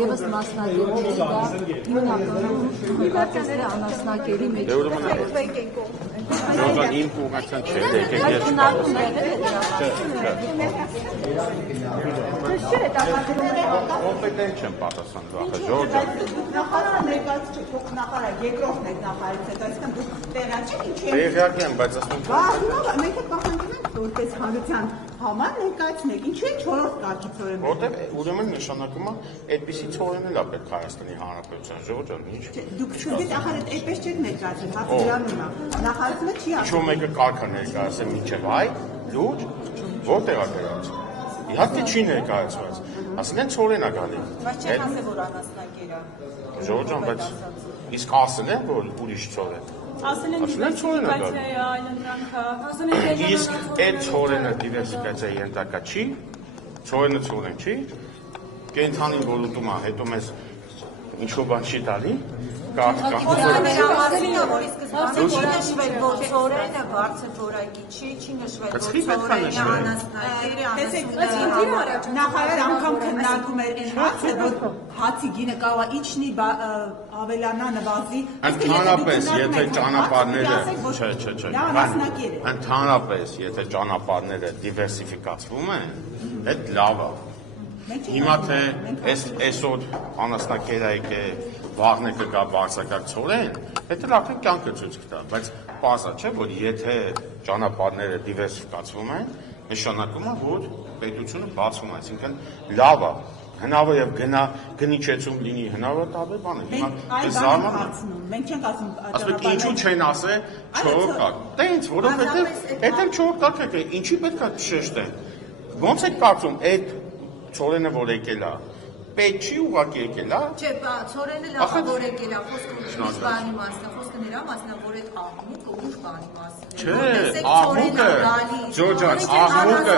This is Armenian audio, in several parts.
Եվս մասնագետների դա հիմնականում կարծես թե անասնակերի մեջ Ժողովրդական իմ կողմնակցան չէ, եկեք ես կոմպետենտ չեմ պատասխան վախը, ժողովրդական Նախարար ներկայացուցիչ չեք, նախարար երկրորդն եք նախարարից հետո, այսինքն դուք տեղյակ չեք ինչի տեղյակ եմ, բայց ասում մենք էլ պահանջում ենք որպես հանրության համար ներկայացնեք, ինչու է 4-րդ կարգի ցորեն։ Որտեղ ուրեմն նշանակում է այդպիսի ցորեն էլ է պետք Հայաստանի Հանրապետության ժողովրդական ինչ։ Դուք չգիտեք ախր այդպես չեք ներկայացել, հացը դրանում է։ Նախարարությունը չի ասում։ Ինչու մեկը կարգա ներկայացել մինչև այ լուրջ որտեղ է գրած։ Իհարկե չի ներկայացված։ Ասեն են ցորեն է գալի։ Բայց չեն ասել որ անասնակեր է։ Ժողովրդական, բայց իսկ ասել են որ ուրիշ ցորեն։ Ասել են դիվերսիֆիկացիա այլընտրանքը, ասել են Իսկ այդ ցորենը դիվերսիֆիկացիայի ենթակա չի, ցորենը ցորեն չի, կենթանի ոլորտում է, հետո մեզ ինչ-որ բան չի տալի, Չի նշվել, որ ցորենը բարձր որակի չի նշվել, որ ցորենը անասնակերը Նախարար անգամ քննարկում էր այն հարցը, որ հացի գինը կարող է իջնի ավելանա նվազի։ Ընդհանրապես, եթե ճանապարհները, ընդհանրապես, եթե ճանապարհները դիվերսիֆիկացվում են, այդ լավ է։ Հիմա թե այսօր անասնակերայք է, վաղն է կգա բարձրակարգ ցորեն, դա արդեն կյանքը ցույց կտա, բայց պարզ է, չէ, որ եթե ճանապարհները դիվերսիֆիկացվում են, նշանակում է, որ պետությունը բացվում է, այսինքն լավ է, հնարավոր է գնիչեցում լինի, հնարավոր է տարբեր բաներ։ Մենք չենք ասում ասում ինչու չեն ասել 4 կարգ։ Տենց, որովհետև այդ 4 կարգ է, ինչի պետք է շեշտեն։ Ոնց եք կարծում այդ ցորենը որ եկել է, պետք չի ուղղակի եկել է։ Չէ, ցորենը լավ որ եկել է, խոսքը ուրիշ բանի մասն է, խոսքը նրա մասն է, որ այդ աղմուկը ուրիշ բանի մասն է։ Չէ, աղմուկը, Ջորջան, աղմուկը,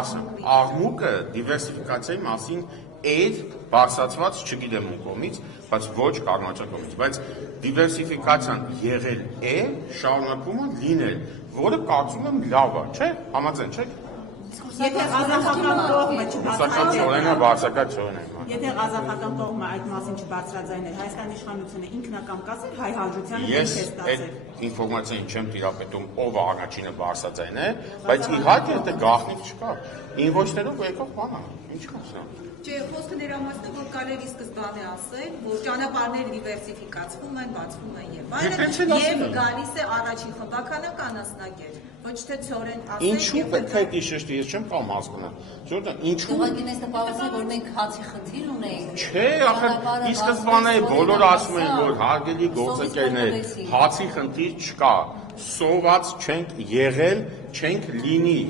ասեմ, աղմուկը դիվերսիֆիկացիայի մասին այդ բարձրացված չգիտեմ ում կողմից, բայց ոչ կառնաճա կողմից, բայց դիվերսիֆիկացիան եղել է, շարունակում է լինել, որը կարծում եմ լավ է, չէ, համաձայն չեք։ Եթե Ղազախական կողմը Եթե Ղազախական կողմը այդ մասին չբարձրաձայներ, Հայաստանի իշխանությունը ինքնակամ կասեր հայ հաջությանը Ես այդ ինֆորմացիային չեմ տիրապետում ով է առաջինը բարձրաձայնել, բայց իհարկե դա գաղտնիք չկա։ Ինվոյսներով եկող բան է, ինչ կասեմ։ Չէ, խոսքը նրա մասն է, որ կարելի սկզբանե ասել, որ ճանապարհները դիվերսիֆիկացվում են, բացվում են եւ այլն, եւ գալիս է առաջին խմբականակ անասնագեր, ոչ թե ցորեն ասել։ Ինչու պետք է դա շեշտի, ես չեմ կարող հասկանալ։ Ժողովուրդ, ինչու։ Ուղղակի նստը պարզել որ մենք հացի խնդիր ունենք։ Չէ, ախր ի սկզբանե բոլորը ասում են, որ հարգելի գործընկերներ, հացի խնդիր չկա, սոված չենք եղել, չենք լինի,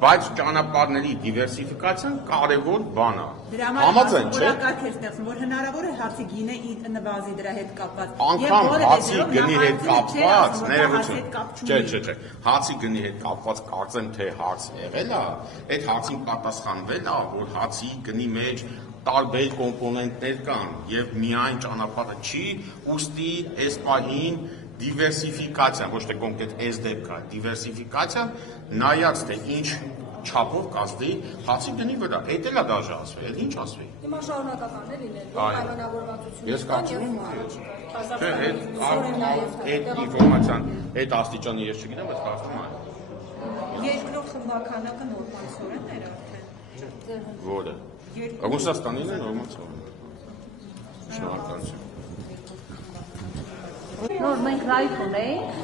բայց ճանապարհների դիվերսիֆիկացիան կարևոր բան է։ Համաձայն չէ։ Որակարգ է ստեղծում, որ հնարավոր է հացի գինը նվազի դրա հետ կապված։ Անկամ հացի գնի հետ կապված, ներողություն։ Չէ, հացի գնի հետ կապված կարծեմ թե հարց եղել է, այդ հարցին պատասխանվել է, որ հացի գնի մեջ տարբեր կոմպոնենտներ կան եւ միայն ճանապարհը չի, ուստի այս պահին դիվերսիֆիկացիա, ոչ թե կոնկրետ այս դեպքը, դիվերսիֆիկացիան նայած թե ինչ չափով կազմի հացի գնի վրա, այդ էլ է դաժե ասվել, այդ ինչ ասվի։ Հիմա շարունակական է լինել, պայմանավորվածություն։ Ես կարծում եմ, չէ, այդ ինֆորմացիան, այդ աստիճանի ես չգիտեմ, բայց կարծում եմ։ Երկրորդ խմբականակը նորմալ ցորեն էր արդեն։ Որը։ Ռուսաստանին է նորմալ ցորեն։ Շնորհակալություն։ Նոր մենք ռայթ ունենք